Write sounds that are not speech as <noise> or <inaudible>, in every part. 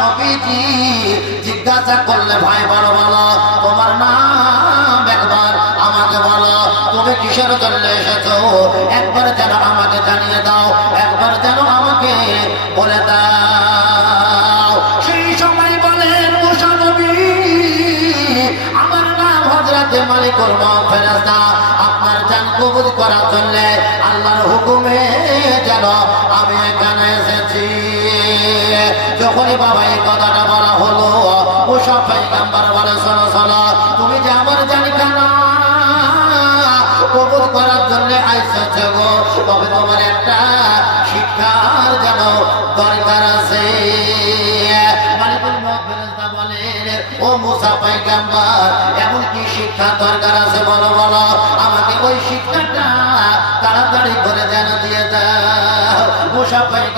নবীজি জিজ্ঞাসা করলে, ভাই, বলো বলো, তোমার নাম একবার আমাকে বলো, তুমি কিসের জন্য এসেছ? যখনই বাবা এই কথাটা বলা হলো মুসা পাইগাম্বার বলে, শোনো শোনো, তুমি যে আমার জানি কেন কবুল করার জন্য আইসেছ গো, তবে তোমার একটা শিক্ষার যেন দরকার আছে। ও মুসা পাইগাম্বার এমন কি শিক্ষা দরকার আছে? বলো বলো, আমাকে ওই শিক্ষাটা তাড়াতাড়ি করে যেন দিয়ে দাও। মুসা পাইগাম্বার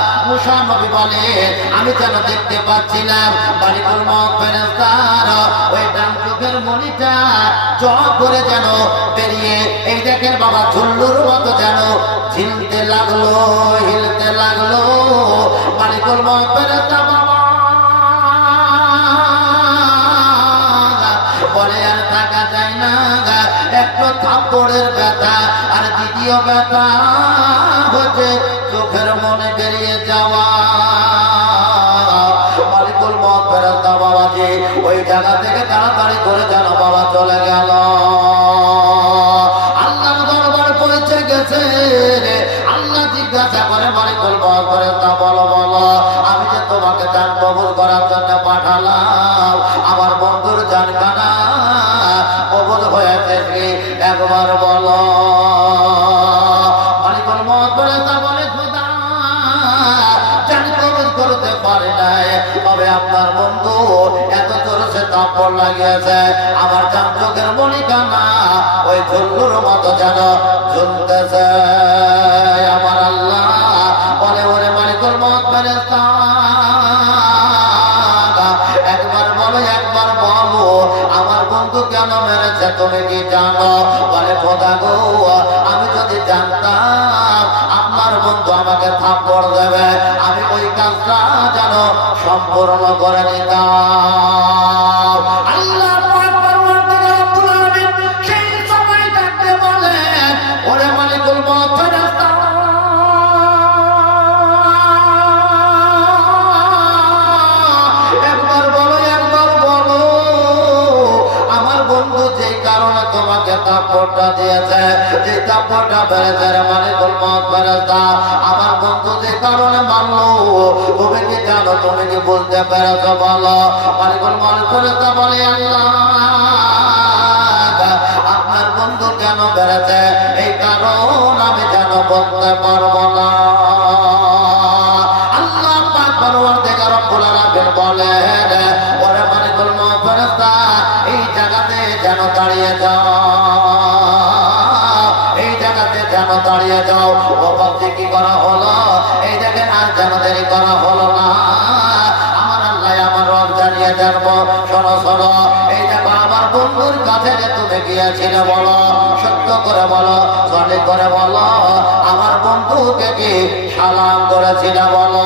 মুসা নবী বলে, আমি যেন দেখতে পাচ্ছিলাম বালিকুল মহাফেরাস্তার ওই ডান চোখের মনিটা জ করে যেন বেরিয়ে এই দেখেন বাবা ঝুল্লুর মতো যেন ঝিলতে লাগল, হিলতে লাগল মালিকুল মহাফেরাস্তা বাবা। বলে আর থাকা যায় না। একটু কাপড়ের ব্যথা। আর দ্বিতীয় ব্যথা হচ্ছে চোখের মনে বেরিয়ে যাওয়া। মালিকুল মত ফেরত বাবা যে ওই জায়গা থেকে তাড়াতাড়ি লাগিয়েছে আমার জান চোখের মনিকানা ওই ঝুল্লুর মতো যেন ঝুলতেছে আমার আল্লাহ বলে বলে মত একবার বলো একবার বলো, আমার বন্ধু কেন মেরেছে তুমি কি জানো? বলে, খোদা গো, আমি যদি জানতাম আপনার বন্ধু আমাকে থাপ্পড় দেবে, আমি ওই কাজটা যেন সম্পূর্ণ করে নিতাম। তাপড়টা দিয়েছে। যে তাপড়টা বেড়েছে মানে গোলমত মত আমার বন্ধু যে কারণে তুমি কি জানো, তুমি কি বুঝতে পেরেছ বলো? মানে গোলমত বলে, আল্লাহ, আপনার বন্ধু কেন বেড়েছে এই কারণ আমি যেন বলতে পারব না। গিয়েছিলে বলো সত্য করে বলো সঠিক করে বলো আমার বন্ধুকে কি সালাম করেছিল বলো?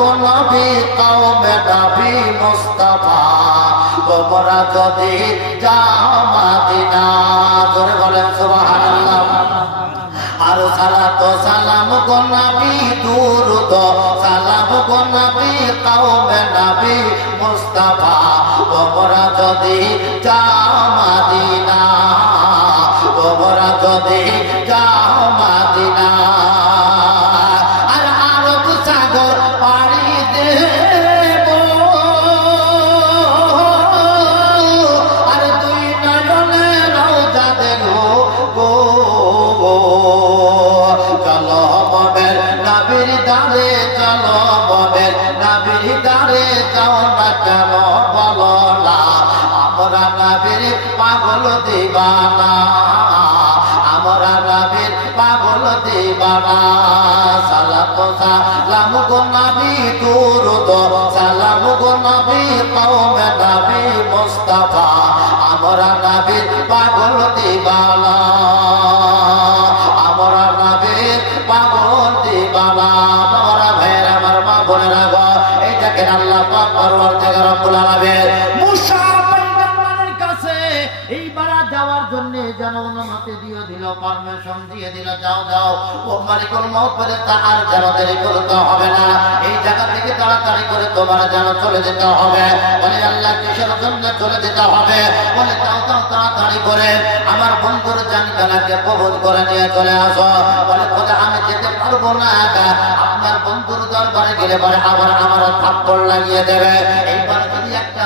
গো নবী কওমে নবী মুস্তাফা, তোমরা যদি যাও মাদিনা। জোরে বলেন সুবহানাল্লাহ। আর সালাত সালাম গো নবী, দুরুদ সালাম গো নবী, কওমে নবী মুস্তাফা, তোমরা যদি যাও মাদিনা। যদি Hallelujah. <laughs> পাগল দিবানা সালাম সালাম গো নবী দুরুদ, সালাম গো নবী কওমে নবী মুস্তাফা, আমরা নাবির পাগল দিবানা আমরা নাবির পাগল দিবানা আমরা ভাইয়ের, আমার মা বোনেরা গো, এই দেখেন আল্লাহ পাক পরওয়ারদিগার রব্বুল আলামিন দিয়ে দিল পারমিশন দিয়ে দিল, যাও যাও। ও মালিকুল মউত বলে আর যেন দেরি করতে হবে না। এই জায়গা থেকে তাড়াতাড়ি করে তোমার যেন চলে যেতে হবে। বলে, আল্লাহ, কিসের জন্য চলে যেতে হবে? বলে তাও তাও তাড়াতাড়ি করে। আমার বন্ধুর জানকালাকে কবজ করে নিয়ে চলে আসো। বলে, খোদা, আমি যেতে পারব না। আপনার বন্ধুর দরবারে গেলে পরে আবার আমার থাপ্পড় লাগিয়ে দেবে। একটা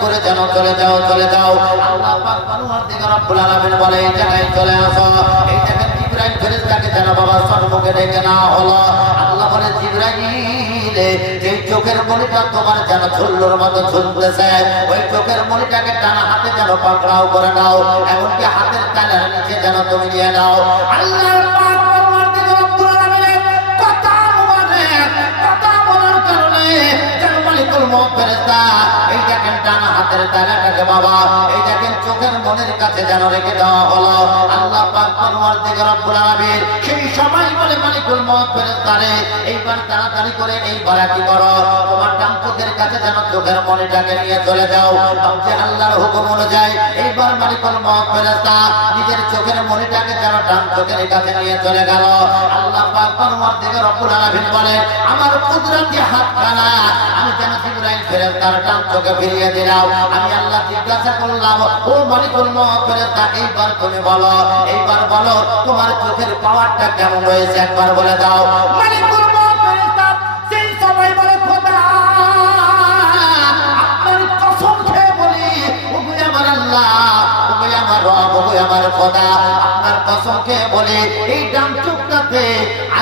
করে যেন চলে যাও চলে যাও। আল্লাহ বলে, এই জায়গায় চলে আসো। এই জায়গায় জিবরাইল ফেরেশতাকে যেন বাবা সম্মুখে ডেকে না হলো। আল্লাহ বলে, জিবরাইল এই চোখের মনিটা তোমার যেন ঝুল্লোর মতো ঝুলতেছে, ওই চোখের মনিটাকে টানা হাতে যেন পাকড়াও করে নাও, এমনকি হাতের তালের নিচে যেন তুমি নিয়ে নাও। আল্লাহ কথা বলার কারণে দেখেন টানা হাতের তালাটাকে বাবা এই চোখের মনের কাছে যেন রেখে দেওয়া হলো। আল্লাহ পাক সেই সময় বলে মালিকুল মউত ফেরেশতা রে এইবার তাড়াতাড়ি করে এইবার কি করো। তোমার ডান চোখের কাছে যেন চোখের মনিটাকে নিয়ে চলে যাও। যে আল্লাহর হুকুম অনুযায়ী এইবার মালিকুল মউত ফেরেশতা নিজের চোখের মনিটাকে যেন ডান চোখের কাছে নিয়ে চলে গেল। আল্লাহ পাক পরওয়ারদিগার রব্বুল আলামিন বলে আমার কুদরতি হাত খানা, আমি যেন ফেরেশতার ডান চোখে ফিরিয়ে দিলাম আমি আল্লাহ জিজ্ঞাসা করলাম, ও মালিকুল ফেরেশতা, এইবার তুমি বলো, এইবার বলো, তোমার চোখের পাওয়ারটা কেমন হয়েছে একবার বলে দাও। আমার ওগো আপনার কসম খেয়ে বলি, এই ডান চোখটাতে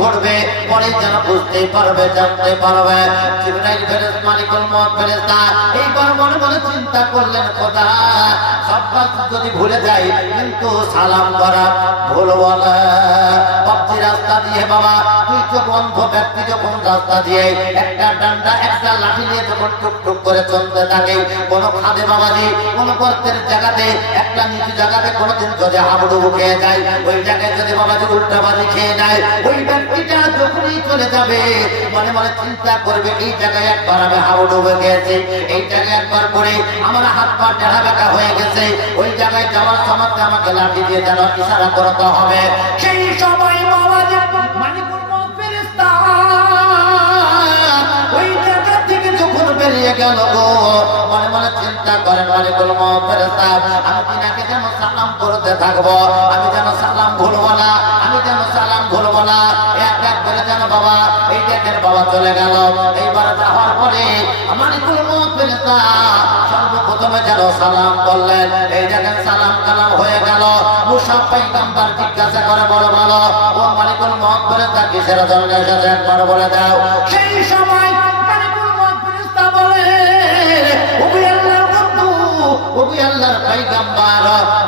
ঘটবে পরে যেন বুঝতে পারবে, জানতে পারবে। জিবরাইল মনে মনে চিন্তা করলেন কথা সব যদি ভুলে যাই, কিন্তু সালাম করা ভুলব না রাস্তা দিয়ে বাবা, তুই চোখ অন্ধ ব্যক্তি যখন রাস্তা দিয়ে একটা ডান্ডা, একটা লাঠি নিয়ে যখন টুক টুক করে চলতে থাকে, কোনো খাদে বাবাজি, কোনো গর্তের জায়গাতে, একটা নিচু জায়গাতে কোনোদিন যদি হাবুডুবু খেয়ে যায়, ওই জায়গায় যদি বাবাজি উল্টা বাজি খেয়ে নেয়, ওই ব্যক্তিটা যখনই চলে যাবে, মনে মনে চিন্তা করবে, এই জায়গায় একবার আমি হাবুডুবু খেয়েছি, এই জায়গায় একবার করে আমার হাত পা টেড়া বেঁকা হয়ে গেছে, ওই জায়গায় যাওয়ার সময় আমাকে লাঠি দিয়ে যেন ইশারা করতে হবে। সেই সময় গেল গো? মনে মনে চিন্তা করেন মালিকুল মত ফেরেশতা, আমি তিনাকে যেন সালাম করতে থাকব, আমি যেন সালাম ভুলবো না, আমি যেন সালাম ভুলবো না। এক এক করে যেন বাবা, এই দেখেন বাবা চলে গেল। এইবার যাওয়ার পরে মালিকুল মত ফেরেশতা, সর্বপ্রথমে যেন সালাম করলেন। এই দেখেন সালাম কালাম হয়ে গেল। মুসা পাইগাম্বার জিজ্ঞাসা করে বড় ভালো ও মালিকুল মহৎ করে তা কিসের জন্য এসেছেন বড় বলে দাও। সেই সময়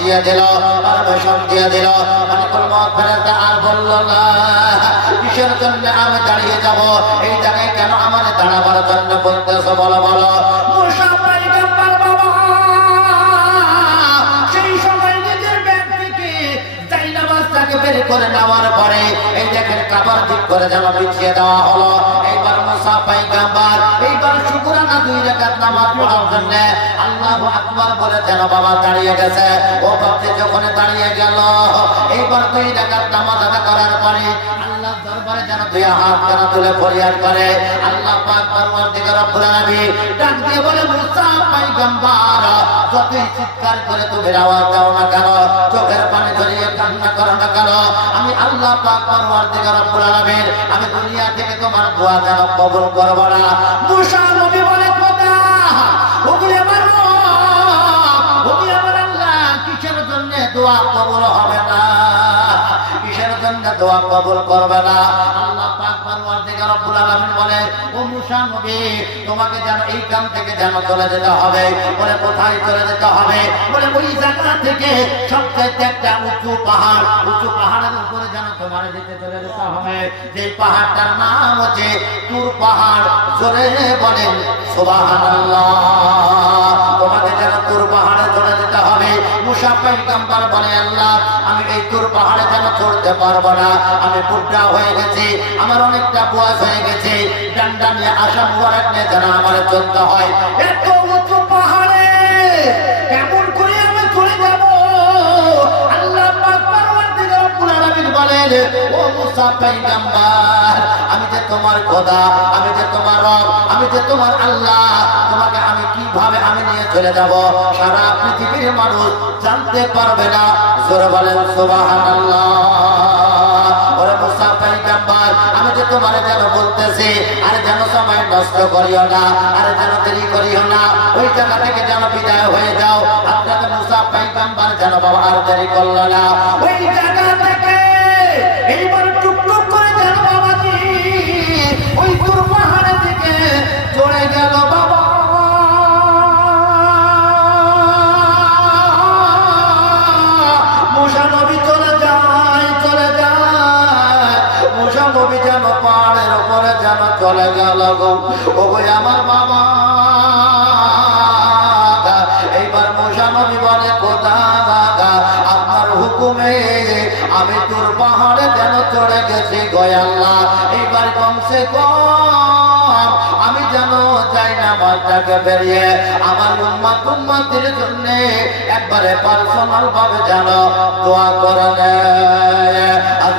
দিয়ে দিল পারমিশন দিয়ে দিল। মহাপরের আর বলল না, কিসের জন্য আমি দাঁড়িয়ে যাব? এই জায়গায় কেন আমার দাঁড়াবার জন্য বলতেছো? বলো বলো। বের করে নেওয়ার পরে এই দেখেন কাবার দিক করে যেন বিছিয়ে দেওয়া হলো। মুসা পাইগাম্বার এইবার শুকুরানা দুই রেখাত নামাজ পড়ার জন্য আল্লাহ আকবার বলে যেন বাবা দাঁড়িয়ে গেছে। ও বাপে যখন দাঁড়িয়ে গেল, এইবার দুই রেখাত নামাজ আদা করার পরে আল্লাহ দরবারে যেন দুই হাত যেন তুলে ফরিয়াদ করে। আল্লাহ পাক পরমার দিকে রব্বুল আলামিন ডাক দিয়ে বলে মুসা পাইগাম্বার যতই চিৎকার করে তুমি আওয়াজ দাও না কেন? চোখের পানি ধরিয়ে কান্না করো না কেন? আমি আল্লাহ পাক পরমার দিকে রব্বুল আলামিন আমি দুনিয়া থেকে তোমার দোয়া যেন কবুল করব না। মুসা নবী বলে খোদা ওগুলি আমার রব, আমার আল্লাহ কিসের জন্য দোয়া কবুল জন্য দোয়া কবুল করবে না। আল্লাহ পাক দিকে রব্বুল আলামিন বলে, ও মুসা নবী, তোমাকে যেন এই থেকে যেন চলে যেতে হবে। বলে, কোথায় চলে যেতে হবে? বলে, ওই জায়গা থেকে সবচেয়ে একটা উঁচু পাহাড়, উঁচু পাহাড়ের উপরে যেন তোমার যেতে চলে যেতে হবে। যে পাহাড়টার নাম হচ্ছে তুর পাহাড়। জোরে তোমাকে যেন তুর পাহাড়ে চলে যেতে হবে। মুসা বলে, আল্লাহ, আমি এই তুর পাহাড়ে যেন চড়তে পারব না। আমি বুদ্ধা হয়ে গেছি, আমার অনেকটা বয়স হয়ে গেছে। ডান্ডা নিয়ে আসা মুবারক নিয়ে যেন আমার চলতে হয়। এত উঁচু পাহাড়ে, কেমন করে আমি চলে যাব? আল্লাহ বলেন, ও মুসা আমি যে তোমার খোদা, আমি যে তোমার রব, আমি যে তোমার আল্লাহ, তোমাকে আমি কীভাবে চলে যাব। সারা পৃথিবীর মানুষ জানতে পারবে না। জোরে বলেন, সুবহানাল্লাহ। আমি যে আর যেন নষ্ট করিও না, আর যেন করিও না, ওই জায়গা থেকে যেন বিদায় হয়ে যাও। বাবা করল না। গেছি গয়াল্লা এইবার কমসে কম। আমি যেন চাই না বাচ্চাকে বেরিয়ে, আমার উম্মা তুম্মাদের জন্য একবারে পার্সোনাল ভাবে যেন দোয়া করে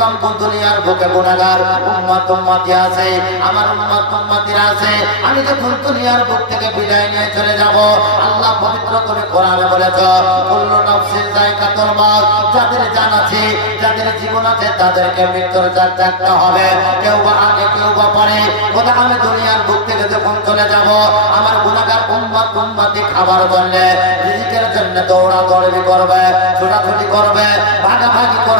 দুনিয়ার বুকে উম্মতি আছে, আমার উম্মত উম্মতির আছে। আমি যখন দুনিয়ার বুক থেকে বিদায় নিয়ে চলে যাব, আল্লাহ পবিত্র করে কোরআনে কুল্লু নাফসিন মাউত, যাদের জান আছে, যাদের জীবন আছে, তাদেরকে মৃত্যুর থাকতে হবে। কেউ বা আগে, কেউ বা পরে। কোথা আমি দুনিয়ার বুক থেকে যখন চলে যাব, আমার গুণাগার খাবার জন্য, রিজিকের জন্য দৌড়া দৌড়ি করবে, ছোটাছুটি করবে, ভাগাভাগি করবে